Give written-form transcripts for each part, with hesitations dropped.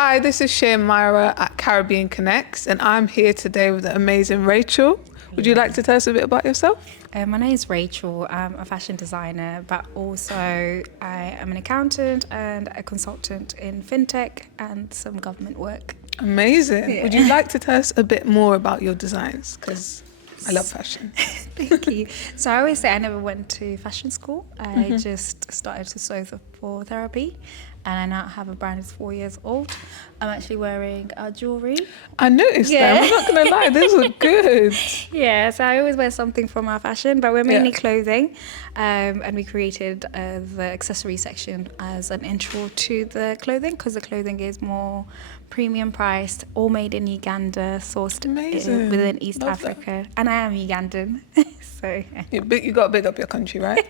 Hi, this is Cher Myra at Caribbean Connects, and I'm here today with the amazing Rachel. Would you like to tell us a bit about yourself? My name is Rachel. I'm a fashion designer, but also I am an accountant and a consultant in fintech and some government work. Amazing. Yeah. Would you like to tell us a bit more about your designs? Because I love fashion. Thank you. So I always say I never went to fashion school. I just started to sew for therapy, and I now have a brand that's 4 years old. I'm actually wearing jewelry. I noticed them. I'm not going to lie, those look good. Yeah, so I always wear something from our fashion, but we're mainly Yeah. clothing. And we created the accessory section as an intro to the clothing because the clothing is more premium priced, all made in Uganda, sourced Amazing. within East Love that. Africa. And I am Ugandan, so yeah. You got to big up your country, right?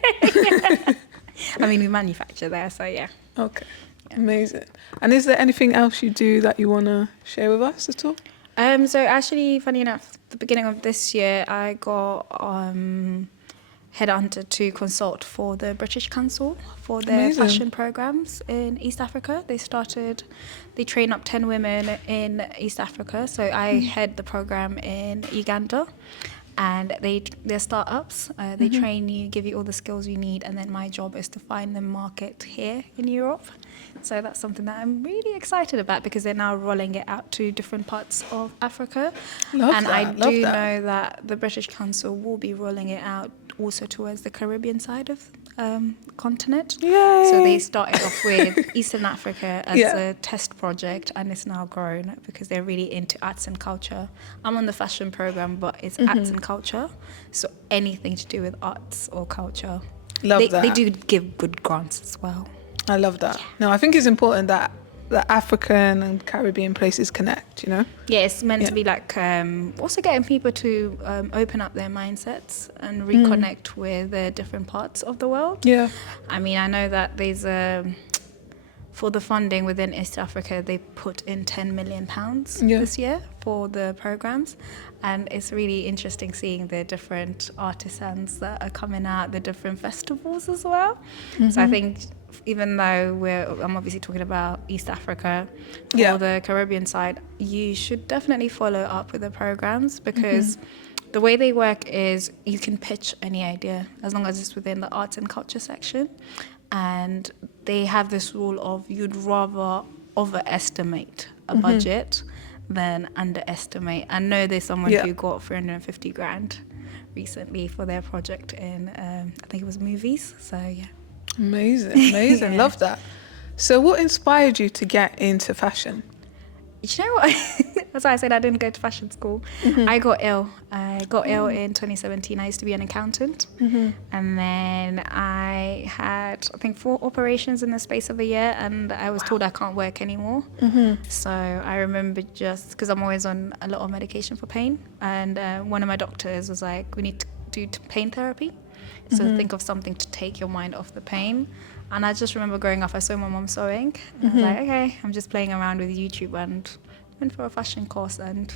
I mean, we manufacture there, so yeah. Okay. Amazing. And is there anything else you do that you want to share with us at all? So actually, funny enough, the beginning of this year, I got headhunted to consult for the British Council for their Amazing. fashion programs in East Africa. They train up 10 women in East Africa. So I head the program in Uganda. And they're startups. They train you, give you all the skills you need, and then my job is to find the market here in Europe. So that's something that I'm really excited about because they're now rolling it out to different parts of Africa. Love and that, I love do that. know that the British Council will be rolling it out also towards the Caribbean side of continent. Yay. So they started off with Eastern Africa as Yeah. a test project, and it's now grown because they're really into arts and culture. I'm on the fashion program, but it's arts and culture. So anything to do with arts or culture. Love They that. do give good grants as well. I love that. No, I think it's important that the African and Caribbean places connect, you know? Yeah, it's meant Yeah. to be like also getting people to open up their mindsets and reconnect with the different parts of the world. Yeah. I mean, I know that there's for the funding within East Africa, they put in £10 million Yeah. this year for the programs. And it's really interesting seeing the different artisans that are coming out, the different festivals as well. So I think even though I'm obviously talking about East Africa, for Yeah. the Caribbean side, you should definitely follow up with the programs because the way they work is you can pitch any idea as long as it's within the arts and culture section. And they have this rule of you'd rather overestimate a budget than underestimate. I know there's someone Yeah. who got 350 grand recently for their project in, I think it was movies. So yeah. Amazing. Amazing. Yeah. Love that. So what inspired you to get into fashion? You know what? That's why I said I didn't go to fashion school. I got ill. I got ill in 2017. I used to be an accountant. And then I had, I think, 4 operations in the space of a year. And I was told I can't work anymore. So I remember just, because I'm always on a lot of medication for pain. And one of my doctors was like, we need to do pain therapy. So think of something to take your mind off the pain. And I just remember growing up, I saw my mom sewing. And I was like, okay, I'm just playing around with YouTube and went for a fashion course. And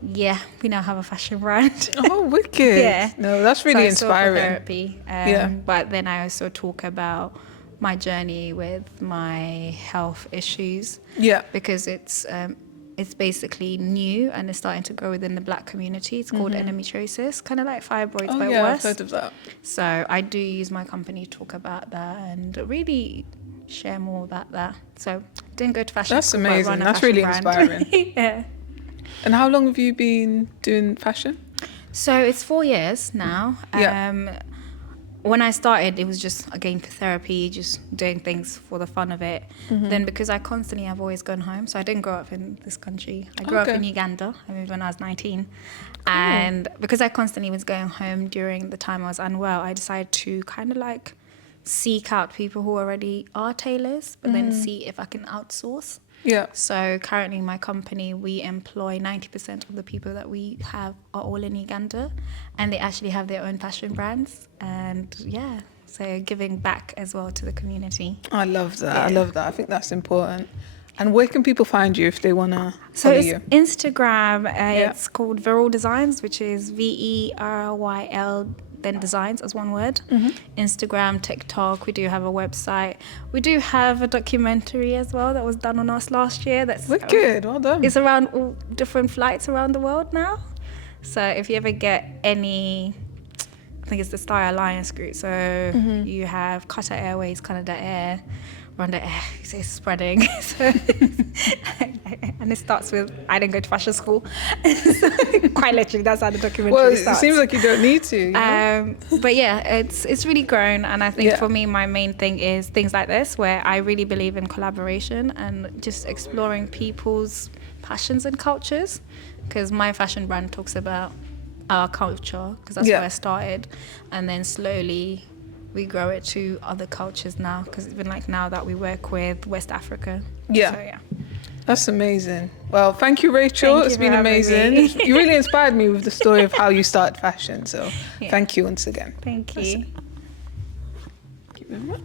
yeah, we now have a fashion brand. Oh, wicked. Yeah. No, that's really So I sew for inspiring. therapy. Yeah. But then I also talk about my journey with my health issues. Yeah. Because it's basically new and it's starting to grow within the Black community. It's called endometriosis, kind of like fibroids, Oh, but yeah, I've worse. heard of that. So I do use my company to talk about that and really share more about that. So didn't go to fashion That's school, but amazing. run a That's fashion really brand. inspiring. Yeah. And how long have you been doing fashion? So it's 4 years now. Yeah. When I started, it was just, again, for therapy, just doing things for the fun of it. Then because I've always gone home. So I didn't grow up in this country. I grew up Okay. in Uganda. I moved when I was 19. And because I constantly was going home during the time I was unwell, I decided to kind of like seek out people who already are tailors, but then see if I can outsource. Yeah. So currently my company, we employ 90% of the people that we have are all in Uganda, and they actually have their own fashion brands. And yeah, so giving back as well to the community. I love that. Yeah. I love that. I think that's important. And where can people find you if they want to So follow it's you? Instagram, it's called Viral Designs, which is VERYL then designs as one word. Instagram, TikTok. We do have a website. We do have a documentary as well that was done on us last year. That's Wicked, well done. It's around all different flights around the world now. So if you ever get any, I think it's the Star Alliance group. So you have Qatar Airways, Canada Air, Rwanda Air. It's spreading. So, and it starts with, I didn't go to fashion school. So, quite literally, that's how the documentary starts. It seems like you don't need to. You know? But yeah, it's really grown. And I think for me, my main thing is things like this, where I really believe in collaboration and just exploring people's passions and cultures. Because my fashion brand talks about our culture, because that's where I started. And then slowly we grow it to other cultures now, because even like now that we work with West Africa. Yeah. So, yeah. That's amazing. Well, thank you, Rachel. It's been amazing. You really inspired me with the story of how you started fashion. So thank you once again. Thank you. Thank you very much.